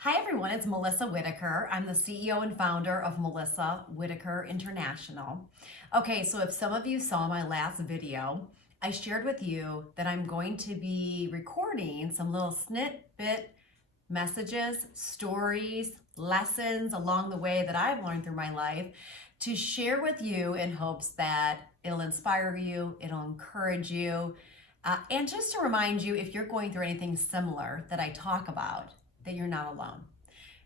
Hi everyone, it's Melissa Whitaker. I'm the CEO and founder of Melissa Whitaker International. Okay, so if some of you saw my last video, I shared with you that I'm going to be recording some little snippet messages, stories, lessons along the way that I've learned through my life to share with you in hopes that it'll inspire you, it'll encourage you, and just to remind you if you're going through anything similar that I talk about, that you're not alone,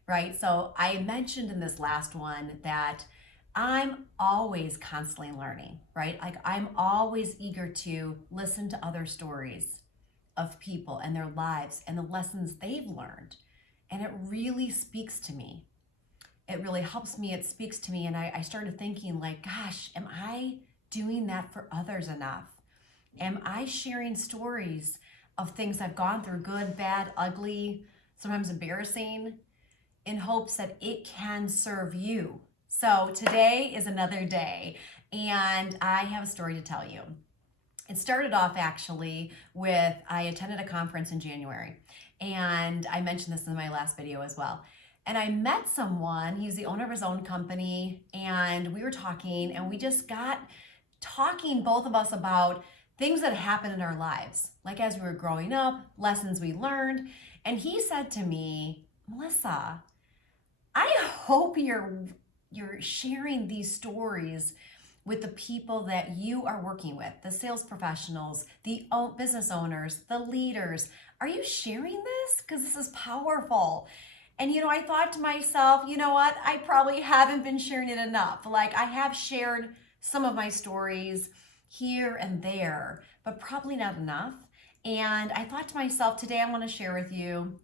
right? So I mentioned in this last one that I'm always constantly learning, right? Like I'm always eager to listen to other stories of people and their lives and the lessons they've learned. And it really speaks to me. It really helps me. It speaks to me. And I started thinking like, gosh, am I doing that for others enough? Am I sharing stories of things I've gone through, good, bad, ugly, sometimes embarrassing, in hopes that it can serve you? So today is another day, and I have a story to tell you. It started off actually with I attended a conference in January, and I mentioned this in my last video as well. And I met someone, he's the owner of his own company, and we were talking, and we just got talking, both of us, about things that happened in our lives, like as we were growing up, lessons we learned. And he said to me, Melissa, I hope you're sharing these stories with the people that you are working with, the sales professionals, the business owners, the leaders. Are you sharing this? Because this is powerful. And I thought to myself, you know what? I probably haven't been sharing it enough. Like I have shared some of my stories here and there, but probably not enough. And I thought to myself, today I want to share with you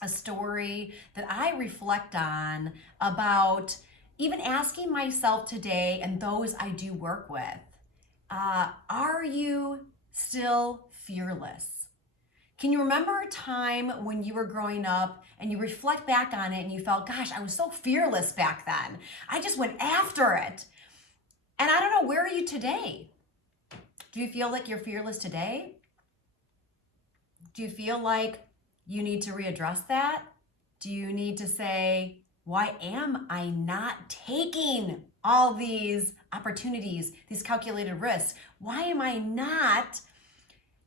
a story that I reflect on about even asking myself today and those I do work with, are you still fearless? Can you remember a time when you were growing up and you reflect back on it and you felt, gosh, I was so fearless back then. I just went after it. And I don't know, where are you today? Do you feel like you're fearless today? Do you feel like you need to readdress that? Do you need to say, why am I not taking all these opportunities, these calculated risks? Why am I not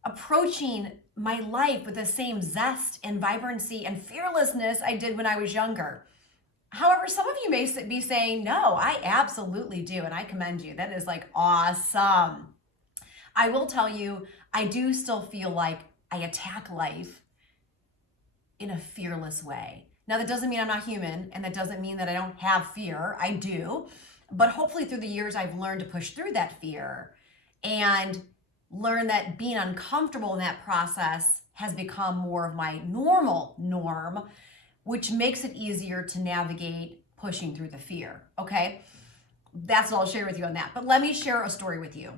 approaching my life with the same zest and vibrancy and fearlessness I did when I was younger? However, some of you may be saying, no, I absolutely do. And I commend you. That is like awesome. I will tell you, I do still feel like I attack life in a fearless way. Now, that doesn't mean I'm not human, and that doesn't mean that I don't have fear. I do. But hopefully through the years, I've learned to push through that fear and learn that being uncomfortable in that process has become more of my normal norm, which makes it easier to navigate pushing through the fear, okay? That's what I'll share with you on that. But let me share a story with you.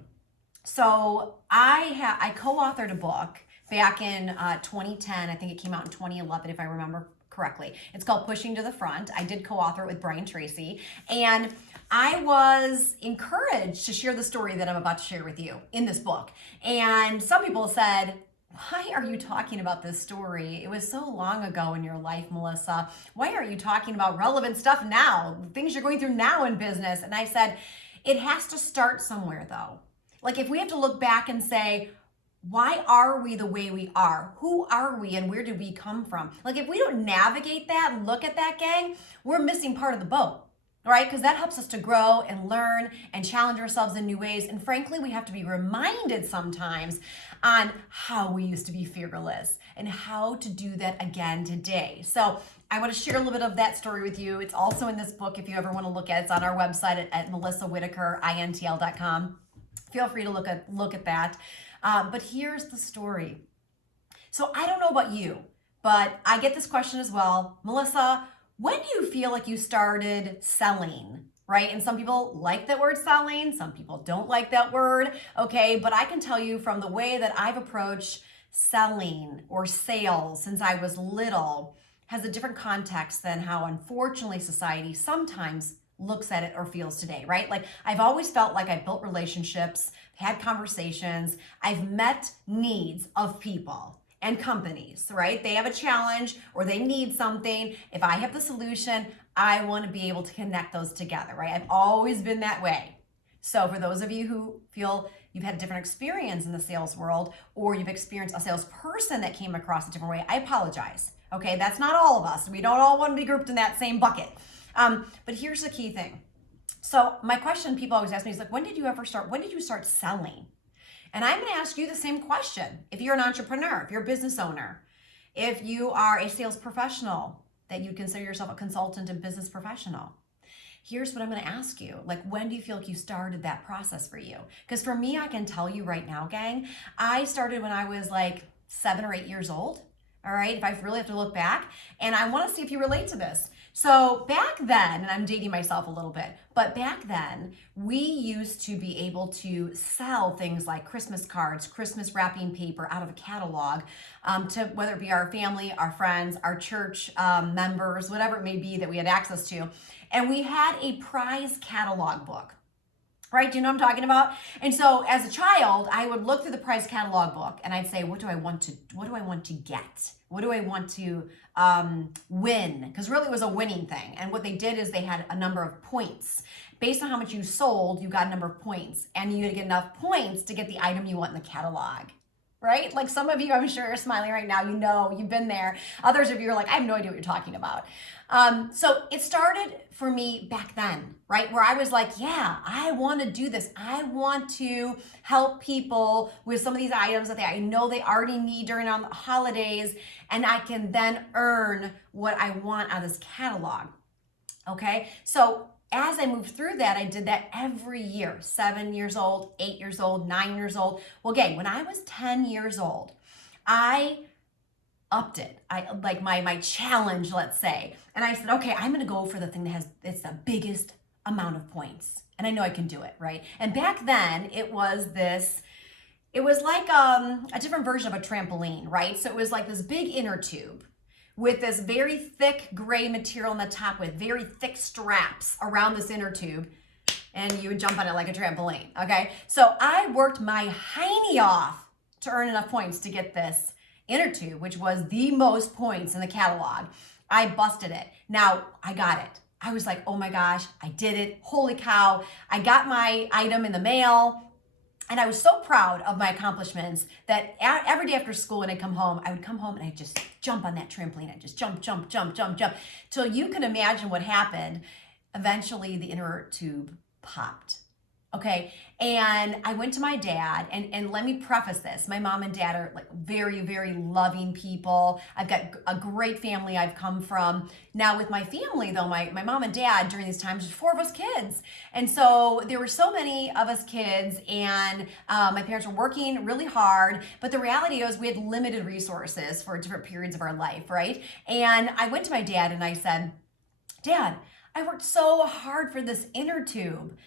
So I co-authored a book back in 2010. I think it came out in 2011, if I remember correctly. It's called Pushing to the Front. I did co-author it with Brian Tracy. And I was encouraged to share the story that I'm about to share with you in this book. And some people said, why are you talking about this story? It was so long ago in your life, Melissa. Why are you talking about relevant stuff now? Things you're going through now in business. And I said, it has to start somewhere though. Like if we have to look back and say, why are we the way we are? Who are we and where did we come from? Like if we don't navigate that and look at that, gang, we're missing part of the boat, right? Because that helps us to grow and learn and challenge ourselves in new ways. And frankly, we have to be reminded sometimes on how we used to be fearless and how to do that again today. So I want to share a little bit of that story with you. It's also in this book if you ever want to look at it. It's on our website at melissawhitakerintl.com. Feel free to look at that. But here's the story. So I don't know about you, but I get this question as well. Melissa, when do you feel like you started selling, right? And some people like that word selling. Some people don't like that word, okay? But I can tell you from the way that I've approached selling or sales since I was little has a different context than how, unfortunately, society sometimes looks at it or feels today, right? Like I've always felt like I built relationships, had conversations, I've met needs of people. and companies, right? They have a challenge or they need something. If I have the solution, I want to be able to connect those together, right? I've always been that way. So for those of you who feel you've had a different experience in the sales world, or you've experienced a salesperson that came across a different way, I apologize. Okay, that's not all of us. We don't all want to be grouped in that same bucket. But here's the key thing. So my question people always ask me is like, when did you start selling? And I'm going to ask you the same question. If you're an entrepreneur, if you're a business owner, if you are a sales professional, that you consider yourself a consultant and business professional, here's what I'm going to ask you. Like, when do you feel like you started that process for you? Because for me, I can tell you right now, gang, I started when I was like 7 or 8 years old. All right, if I really have to look back, and I want to see if you relate to this. So back then, and I'm dating myself a little bit, but back then we used to be able to sell things like Christmas cards, Christmas wrapping paper out of a catalog, to whether it be our family, our friends, our church members, whatever it may be that we had access to. And we had a prize catalog book. Right? Do you know what I'm talking about? And so as a child, I would look through the prize catalog book and I'd say, what do I want to get? What do I want to win? Because really it was a winning thing. And what they did is they had a number of points. Based on how much you sold, you got a number of points. And you had to get enough points to get the item you want in the catalog. Right? Like some of you, I'm sure, are smiling right now. You know, you've been there. Others of you are like, I have no idea what you're talking about. So it started for me back then, right? Where I was like, yeah, I want to do this. I want to help people with some of these items that I know they already need during the holidays, and I can then earn what I want out of this catalog. Okay? So as I moved through that, I did that every year, 7 years old, 8 years old, 9 years old. Well, again, when I was 10 years old, I upped it. I like my challenge, let's say. And I said, okay, I'm going to go for the thing that it's the biggest amount of points. And I know I can do it, right? And back then it was like a different version of a trampoline, right? So it was like this big inner tube with this very thick gray material on the top with very thick straps around this inner tube, and you would jump on it like a trampoline, okay? So I worked my hiney off to earn enough points to get this inner tube, which was the most points in the catalog. I busted it. Now, I got it. I was like, oh my gosh, I did it. Holy cow. I got my item in the mail. And I was so proud of my accomplishments that every day after school when I come home, I would come home and I'd just jump on that trampoline. I'd just jump, till you can imagine what happened. Eventually, the inner tube popped. Okay, and I went to my dad, and let me preface this. My mom and dad are like very, very loving people. I've got a great family I've come from. Now with my family though, my mom and dad during these times, there's 4 of us kids. And so there were so many of us kids, and my parents were working really hard, but the reality is we had limited resources for different periods of our life, right? And I went to my dad and I said, Dad, I worked so hard for this inner tube.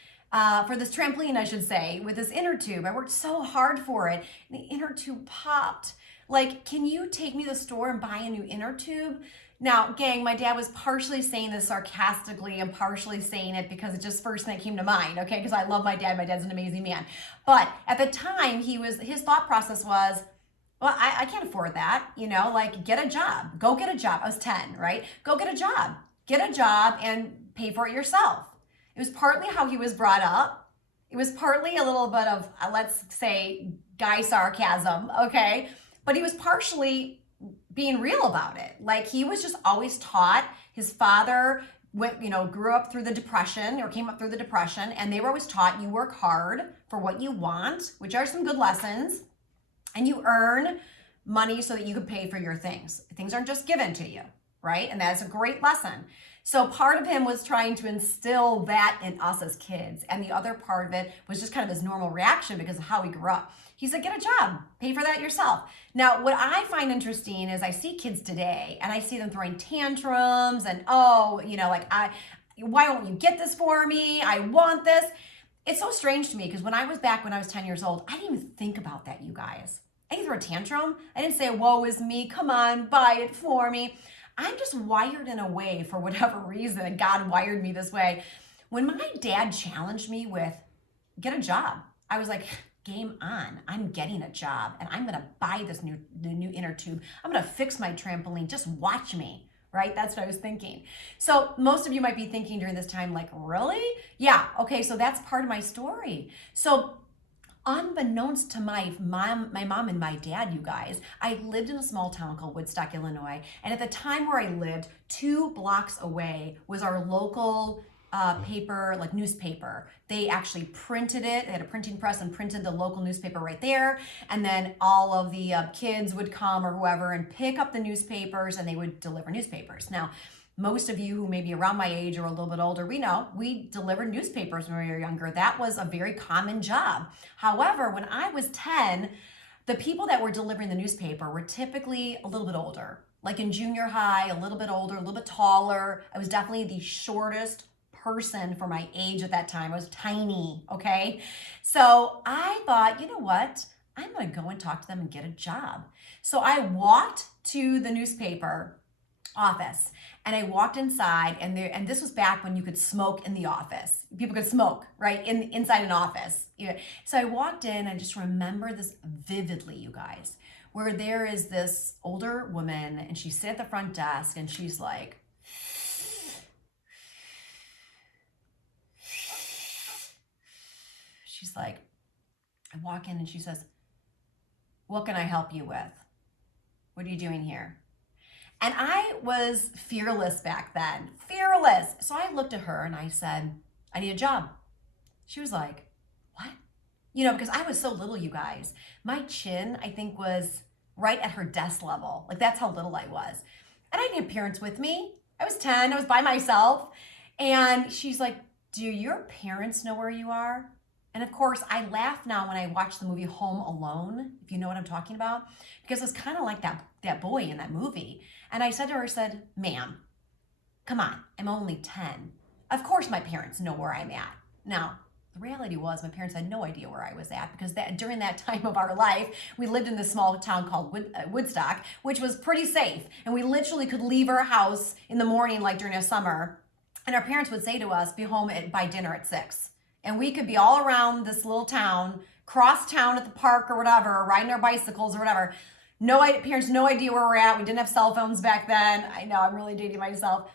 For this trampoline, I should say, with this inner tube. I worked so hard for it, and the inner tube popped. Like, can you take me to the store and buy a new inner tube? Now, gang, my dad was partially saying this sarcastically and partially saying it because it's just first thing that came to mind, okay? Because I love my dad. My dad's an amazing man. But at the time, his thought process was, well, I can't afford that, like, get a job. Go get a job. I was 10, right? Go get a job. Get a job and pay for it yourself. It was partly how he was brought up. It was partly a little bit of, let's say, guy sarcasm, okay? But he was partially being real about it. Like, he was just always taught. His father grew up through the Depression, or came up through the Depression, and they were always taught you work hard for what you want, which are some good lessons, and you earn money so that you can pay for your things. Things aren't just given to you, right? And that's a great lesson. So part of him was trying to instill that in us as kids. And the other part of it was just kind of his normal reaction because of how he grew up. He said, get a job, pay for that yourself. Now, what I find interesting is I see kids today and I see them throwing tantrums and, why won't you get this for me? I want this. It's so strange to me because when I was 10 years old, I didn't even think about that, you guys. I didn't throw a tantrum. I didn't say, woe is me, come on, buy it for me. I'm just wired in a way, for whatever reason, God wired me this way. When my dad challenged me with, get a job, I was like, game on. I'm getting a job and I'm gonna buy the new inner tube. I'm gonna fix my trampoline. Just watch me, right? That's what I was thinking. So most of you might be thinking during this time, like, really? Yeah, okay, so that's part of my story. So unbeknownst to my mom and my dad, you guys, I lived in a small town called Woodstock, Illinois. And at the time where I lived, 2 blocks away was our local paper, like newspaper. They actually printed it. They had a printing press and printed the local newspaper right there. And then all of the kids would come or whoever and pick up the newspapers and they would deliver newspapers. Now, most of you who may be around my age or a little bit older, we know we delivered newspapers when we were younger. That was a very common job. However, when I was 10, the people that were delivering the newspaper were typically a little bit older, like in junior high, a little bit older, a little bit taller. I was definitely the shortest person for my age at that time. I was tiny, okay? So I thought, you know what? I'm gonna go and talk to them and get a job. So I walked to the newspaper office and I walked inside and this was back when you could smoke in the office. People could smoke, right? Inside an office. So I walked in, I just remember this vividly, you guys, where there is this older woman and she's sitting at the front desk and she's like, I walk in and she says, "What can I help you with? What are you doing here?" And I was fearless back then, fearless. So I looked at her and I said, "I need a job." She was like, "What?" Because I was so little, you guys. My chin, I think, was right at her desk level. Like, that's how little I was. And I didn't have parents with me. I was 10, I was by myself. And she's like, "Do your parents know where you are?" And of course, I laugh now when I watch the movie Home Alone, if you know what I'm talking about, because it's kind of like that boy in that movie. And I said to her, "Ma'am, come on, I'm only 10. Of course my parents know where I'm at." Now, the reality was my parents had no idea where I was at because during that time of our life, we lived in this small town called Woodstock, which was pretty safe. And we literally could leave our house in the morning, like during a summer, and our parents would say to us, "Be home by dinner at 6. And we could be all around this little town, cross town at the park or whatever, riding our bicycles or whatever. Parents, no idea where we're at. We didn't have cell phones back then. I know, I'm really dating myself.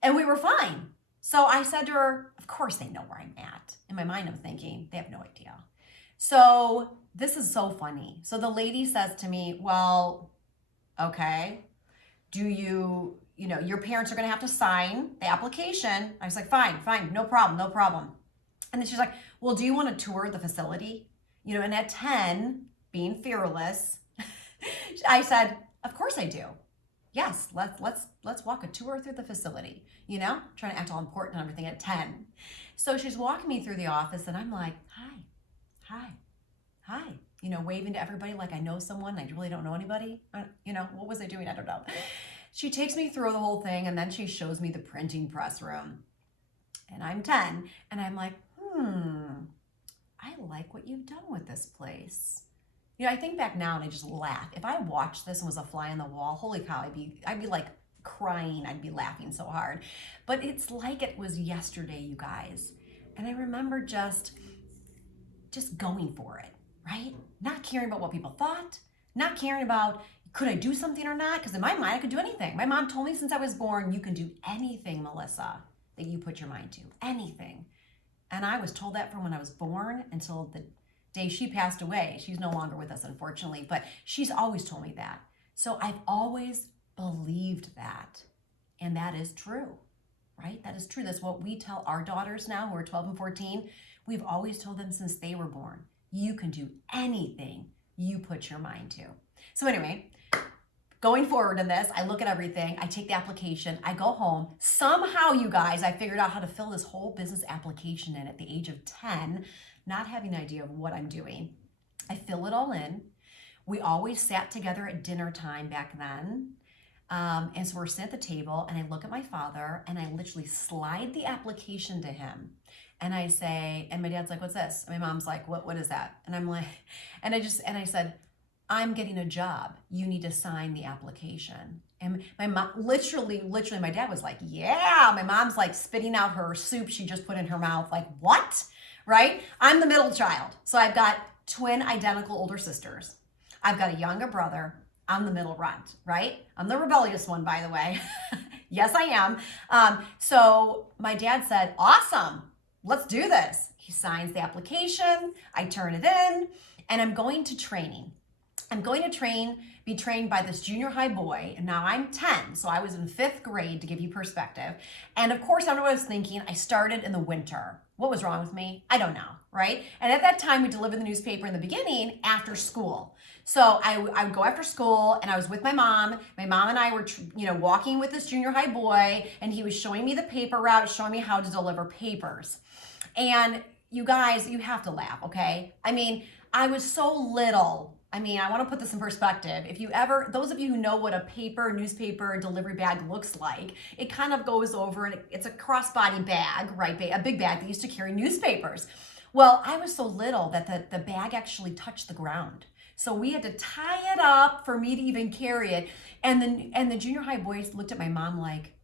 And we were fine. So I said to her, "Of course they know where I'm at." In my mind, I'm thinking, they have no idea. So this is so funny. So the lady says to me, "Well, okay, your parents are going to have to sign the application." I was like, fine, no problem. And then she's like, "Well, do you want to tour the facility?" And at 10, being fearless, I said, "Of course I do. Yes, let's walk a tour through the facility." Trying to act all important and everything at 10. So she's walking me through the office and I'm like, hi, waving to everybody like I know someone. I really don't know anybody. What was I doing? I don't know. She takes me through the whole thing and then she shows me the printing press room. And I'm 10 and I'm like, I like what you've done with this place. I think back now and I just laugh. If I watched this and was a fly on the wall, holy cow, I'd be like crying. I'd be laughing so hard. But it's like it was yesterday, you guys. And I remember just going for it, right? Not caring about what people thought, not caring about could I do something or not? Because in my mind, I could do anything. My mom told me since I was born, you can do anything, Melissa, that you put your mind to, anything. And I was told that from when I was born until the day she passed away. She's no longer with us, unfortunately, but she's always told me that. So I've always believed that. And that is true, right? That is true. That's what we tell our daughters now who are 12 and 14. We've always told them since they were born, you can do anything you put your mind to. So anyway, going forward in this, I look at everything, I take the application, I go home. Somehow, you guys, I figured out how to fill this whole business application in at the age of 10, not having an idea of what I'm doing. I fill it all in. We always sat together at dinner time back then. And so we're sitting at the table and I look at my father and I literally slide the application to him. And I say, and my dad's like, "What's this?" And my mom's like, what is that? And I'm like, and I said, "I'm getting a job. You need to sign the application." And my mom, literally, my dad was like, "Yeah." My mom's like spitting out her soup she just put in her mouth, like, "What?" Right? I'm the middle child. So I've got twin identical older sisters. I've got a younger brother. I'm the middle runt, right? I'm the rebellious one, by the way. Yes, I am. So my dad said, awesome, let's do this. He signs the application, I turn it in, and I'm going to training. I'm going to be trained by this junior high boy, and now I'm 10, so I was in 5th grade to give you perspective. And of course, I don't know what I was thinking. I started in the winter. What was wrong with me? I don't know, right? And at that time, we delivered the newspaper in the beginning after school. So I would go after school, and I was with my mom. My mom and I were, walking with this junior high boy, and he was showing me the paper route, showing me how to deliver papers. And you guys, you have to laugh, okay? I mean, I was so little. I want to put this in perspective. Those of you who know what a newspaper delivery bag looks like, it kind of goes over, and it's a crossbody bag, right? A big bag that used to carry newspapers. Well, I was so little that the bag actually touched the ground. So we had to tie it up for me to even carry it. And the junior high boys looked at my mom like,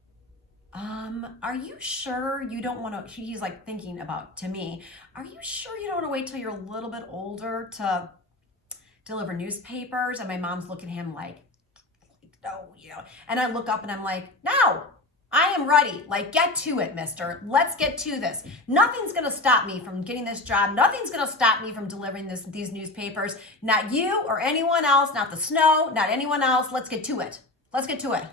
are you sure you don't want to, he's like thinking to me, are you sure you don't want to wait till you're a little bit older to deliver newspapers? And my mom's looking at him like, no, And I look up and I'm like, no, I am ready. Like, get to it, mister. Let's get to this. Nothing's going to stop me from getting this job. Nothing's going to stop me from delivering these newspapers. Not you or anyone else, not the snow, not anyone else. Let's get to it. Let's get to it.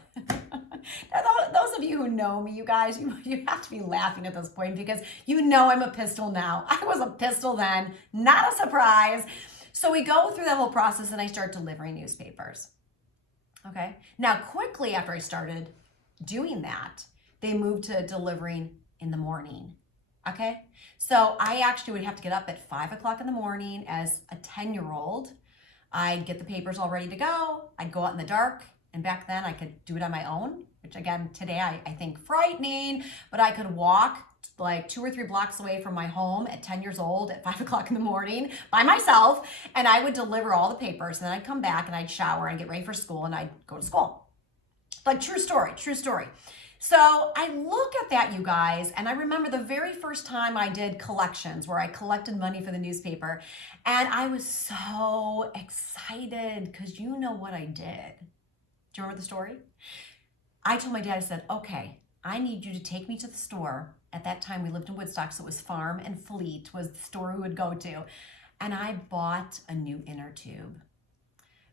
Now, those of you who know me, you guys, you have to be laughing at this point because I'm a pistol now. I was a pistol then. Not a surprise. So we go through that whole process and I start delivering newspapers. Okay. Now, quickly after I started doing that, they moved to delivering in the morning. Okay. So I actually would have to get up at 5 o'clock in the morning as a 10-year-old. I'd get the papers all ready to go. I'd go out in the dark. And back then I could do it on my own, which again, today I think frightening, but I could walk like 2 or 3 blocks away from my home at 10 years old at 5 o'clock in the morning by myself. And I would deliver all the papers, and then I'd come back and I'd shower and get ready for school and I'd go to school. Like, true story. So I look at that, you guys, and I remember the very first time I did collections where I collected money for the newspaper. And I was so excited because you know what I did. Do you remember the story? I told my dad, I said, okay, I need you to take me to the store. At that time, we lived in Woodstock, so it was Farm and Fleet was the store we would go to. And I bought a new inner tube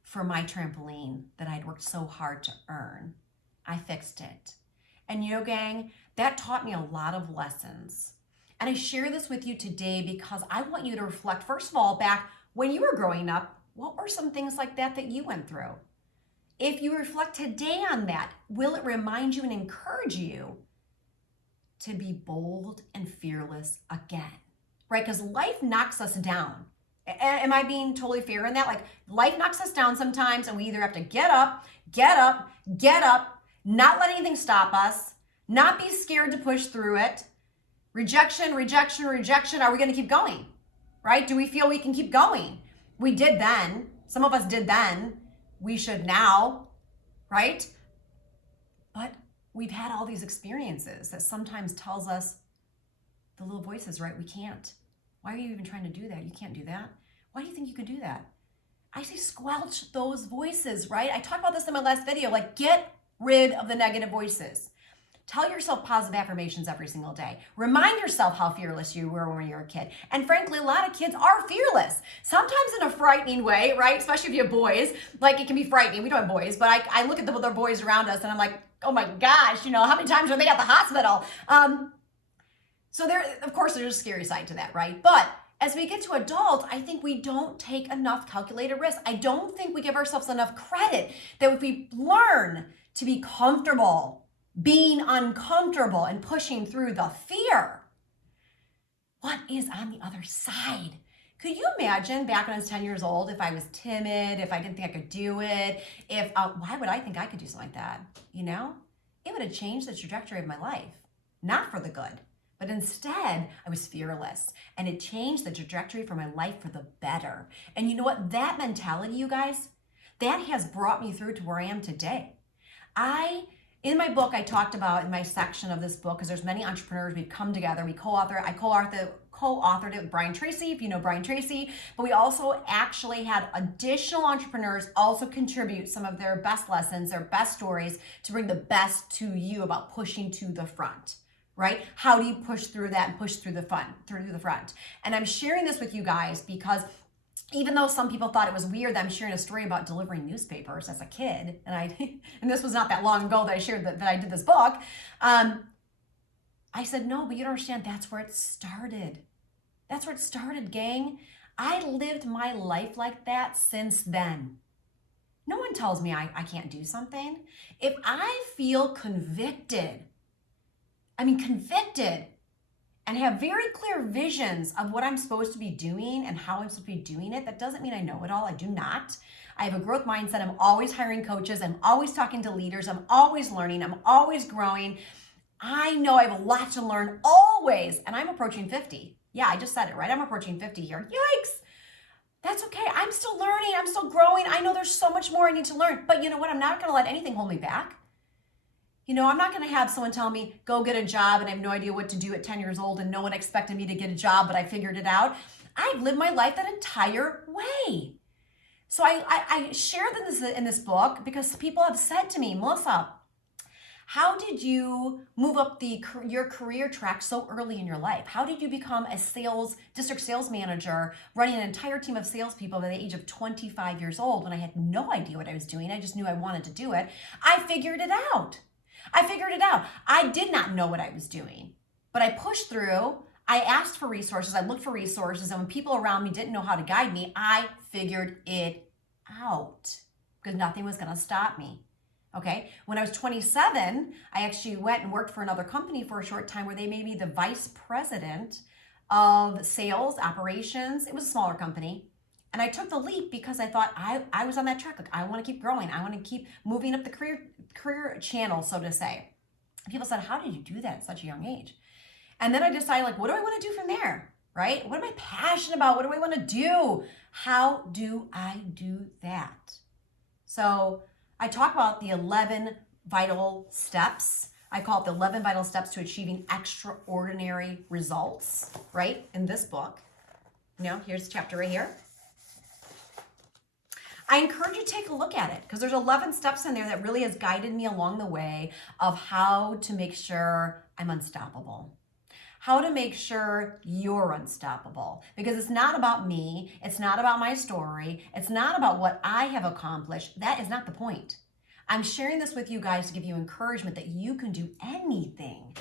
for my trampoline that I'd worked so hard to earn. I fixed it. And gang, that taught me a lot of lessons. And I share this with you today because I want you to reflect, first of all, back when you were growing up, what were some things like that you went through? If you reflect today on that, will it remind you and encourage you to be bold and fearless again, right? Because life knocks us down. Am I being totally fair in that? Like, life knocks us down sometimes, and we either have to get up, not let anything stop us, not be scared to push through it. Rejection. Are we going to keep going, right? Do we feel we can keep going? We did then. Some of us did then. We should now, right? But we've had all these experiences that sometimes tells us, the little voices, right? We can't. Why are you even trying to do that? You can't do that. Why do you think you can do that? I say squelch those voices, right? I talked about this in my last video, like, get rid of the negative voices. Tell yourself positive affirmations every single day. Remind yourself how fearless you were when you were a kid. And frankly, a lot of kids are fearless, sometimes in a frightening way, right? Especially if you have boys. Like, it can be frightening. We don't have boys, but I look at the other boys around us and I'm like, oh my gosh, how many times are they at the hospital? So there's a scary side to that, right? But as we get to adults, I think we don't take enough calculated risk. I don't think we give ourselves enough credit that if we learn to be comfortable being uncomfortable and pushing through the fear, what is on the other side? Could you imagine back when I was 10 years old, if I was timid, if I didn't think I could do it, why would I think I could do something like that? It would have changed the trajectory of my life, not for the good, but instead I was fearless, and it changed the trajectory for my life for the better. And you know what? That mentality, you guys, that has brought me through to where I am today. I In my book, I talked about in my section of this book, because there's many entrepreneurs, we've come together, I co-authored it with Brian Tracy, if you know Brian Tracy, but we also actually had additional entrepreneurs also contribute some of their best lessons, their best stories to bring the best to you about pushing to the front, right? How do you push through that and push through the front? And I'm sharing this with you guys because even though some people thought it was weird that I'm sharing a story about delivering newspapers as a kid, and this was not that long ago that I shared that I did this book, I said, no, but you don't understand, that's where it started. That's where it started, gang. I lived my life like that since then. No one tells me I can't do something. If I feel convicted, and have very clear visions of what I'm supposed to be doing and how I'm supposed to be doing it, that doesn't mean I know it all. I do not. I have a growth mindset. I'm always hiring coaches. I'm always talking to leaders. I'm always learning. I'm always growing. I know I have a lot to learn always. And I'm approaching 50. Yeah, I just said it, right? I'm approaching 50 here. Yikes. That's okay. I'm still learning. I'm still growing. I know there's so much more I need to learn. But you know what? I'm not going to let anything hold me back. You know, I'm not going to have someone tell me, go get a job, and I have no idea what to do at 10 years old, and no one expected me to get a job, but I figured it out. I've lived my life that entire way. So I share this in this book because people have said to me, Melissa, how did you move up your career track so early in your life? How did you become a district sales manager, running an entire team of salespeople by the age of 25 years old when I had no idea what I was doing? I just knew I wanted to do it. I figured it out. I did not know what I was doing, but I pushed through. I asked for resources. I looked for resources. And when people around me didn't know how to guide me, I figured it out because nothing was going to stop me. Okay. When I was 27, I actually went and worked for another company for a short time where they made me the vice president of sales operations. It was a smaller company. And I took the leap because I thought I was on that track. Like, I want to keep growing. I want to keep moving up the career channel, so to say. People said, how did you do that at such a young age? And then I decided, like, what do I want to do from there, right? What am I passionate about? What do I want to do? How do I do that? So I talk about the 11 vital steps. I call it the 11 vital steps to achieving extraordinary results, right? In this book. You know, here's the chapter right here. I encourage you to take a look at it because there's 11 steps in there that really has guided me along the way of how to make sure I'm unstoppable. How to make sure you're unstoppable. Because it's not about me. It's not about my story. It's not about what I have accomplished. That is not the point. I'm sharing this with you guys to give you encouragement that you can do anything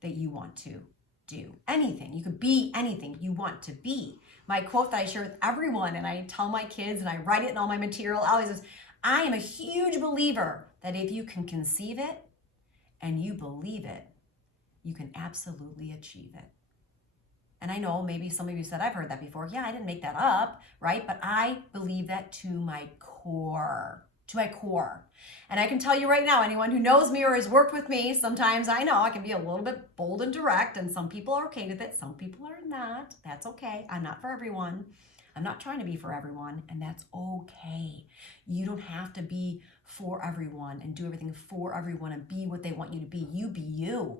that you want to do. Anything. You could be anything you want to be. My quote that I share with everyone, and I tell my kids, and I write it in all my material, always is, I am a huge believer that if you can conceive it and you believe it, you can absolutely achieve it. And I know maybe some of you said, I've heard that before. Yeah, I didn't make that up, right? But I believe that to my core. And I can tell you right now, anyone who knows me or has worked with me, sometimes I know I can be a little bit bold and direct, and some people are okay with it. Some people are not. That's okay. I'm not for everyone. I'm not trying to be for everyone, and that's okay. You don't have to be for everyone and do everything for everyone and be what they want you to be. You be you.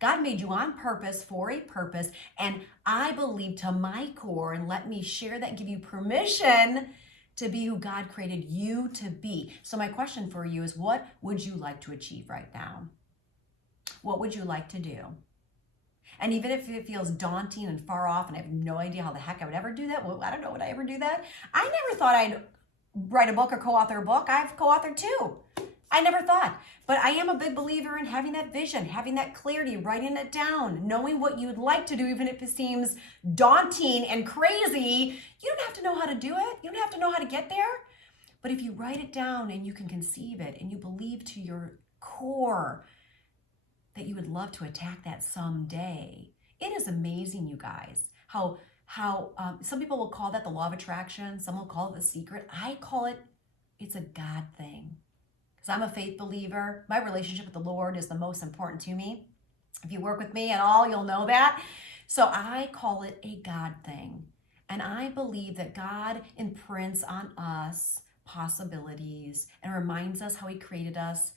God made you on purpose for a purpose, and I believe to my core, and let me share that and give you permission to be who God created you to be. So my question for you is, what would you like to achieve right now? What would you like to do? And even if it feels daunting and far off and I have no idea how the heck I would ever do that, well, I don't know, would I ever do that? I never thought I'd write a book or co-author a book. I've co-authored two. I never thought. But I am a big believer in having that vision, having that clarity, writing it down, knowing what you'd like to do, even if it seems daunting and crazy. You don't have to know how to do it. You don't have to know how to get there. But if you write it down and you can conceive it and you believe to your core that you would love to attack that someday, it is amazing, you guys, how some people will call that the law of attraction. Some will call it the secret. I call it, it's a God thing. I'm a faith believer. My relationship with the Lord is the most important to me. If you work with me at all, you'll know that. So I call it a God thing. And I believe that God imprints on us possibilities and reminds us how he created us.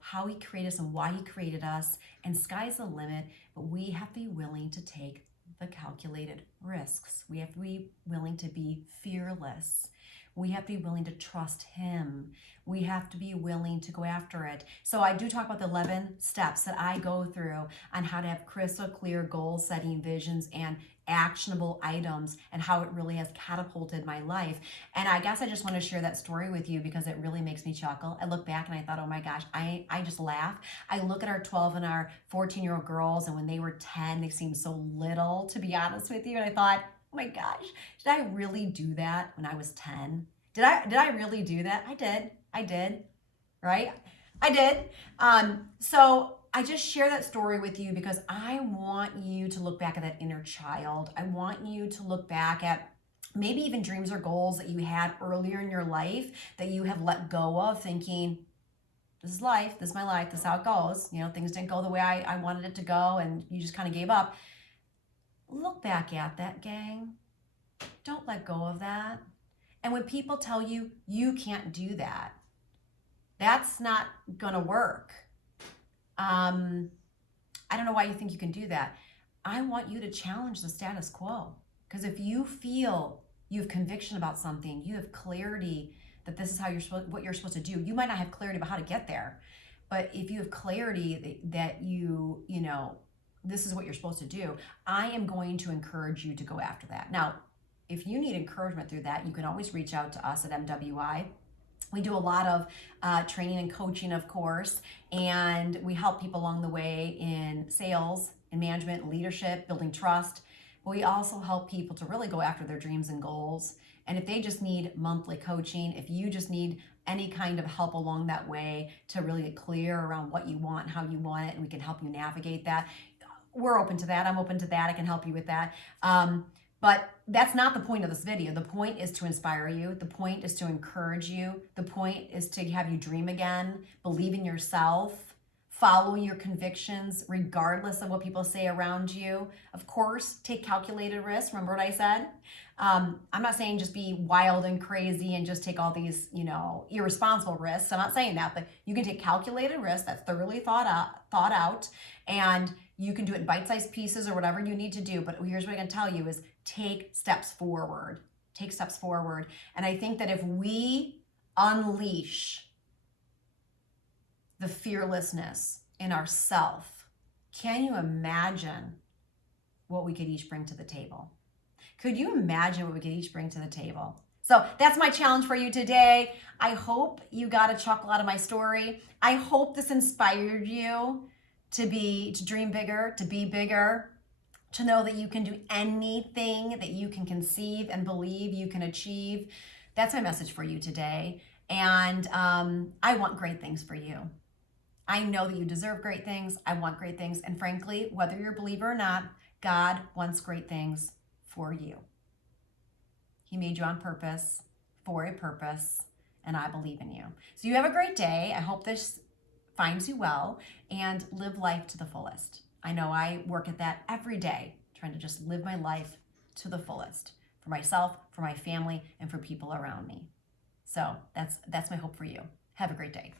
how he created us and why he created us. And sky's the limit, but we have to be willing to take the calculated risks. We have to be willing to be fearless. We have to be willing to trust him. We have to be willing to go after it. So I do talk about the 11 steps that I go through on how to have crystal clear goal setting visions and actionable items, and how it really has catapulted my life. And I guess I just want to share that story with you because it really makes me chuckle. I look back and I thought, oh my gosh, I just laugh. I look at our 12 and our 14-year-old girls, and when they were 10, they seemed so little, to be honest with you. And I thought, oh my gosh, did I really do that when I was 10? Did I really do that? I did, right? I did. So I just share that story with you because I want you to look back at that inner child. I want you to look back at maybe even dreams or goals that you had earlier in your life that you have let go of, thinking, this is life, this is my life, this is how it goes. Things didn't go the way I wanted it to go, and you just kind of gave up. Look back at that, gang. Don't let go of that. And when people tell you, you can't do that, that's not going to work. I don't know why you think you can do that. I want you to challenge the status quo. Because if you feel you have conviction about something, you have clarity that this is how what you're supposed to do. You might not have clarity about how to get there, but if you have clarity that this is what you're supposed to do, I am going to encourage you to go after that. Now, if you need encouragement through that, you can always reach out to us at MWI. We do a lot of training and coaching, of course, and we help people along the way in sales, in management, leadership, building trust. But we also help people to really go after their dreams and goals. And if they just need monthly coaching, if you just need any kind of help along that way to really get clear around what you want, how you want it, and we can help you navigate that, we're open to that. I'm open to that. I can help you with that. But that's not the point of this video. The point is to inspire you. The point is to encourage you. The point is to have you dream again, believe in yourself, follow your convictions regardless of what people say around you. Of course, take calculated risks. Remember what I said? I'm not saying just be wild and crazy and just take all these, irresponsible risks. I'm not saying that, but you can take calculated risks that's thoroughly thought out, and you can do it in bite-sized pieces or whatever you need to do. But here's what I'm going to tell you is take steps forward. Take steps forward. And I think that if we unleash the fearlessness in ourself, can you imagine what we could each bring to the table? Could you imagine what we could each bring to the table? So that's my challenge for you today. I hope you got a chuckle out of my story. I hope this inspired you to dream bigger, to be bigger, to know that you can do anything that you can conceive and believe you can achieve. That's my message for you today. And I want great things for you. I know that you deserve great things. I want great things. And frankly, whether you're a believer or not, God wants great things for you. He made you on purpose, for a purpose, and I believe in you. So you have a great day. I hope this finds you well, and live life to the fullest. I know I work at that every day, trying to just live my life to the fullest for myself, for my family, and for people around me. So that's my hope for you. Have a great day.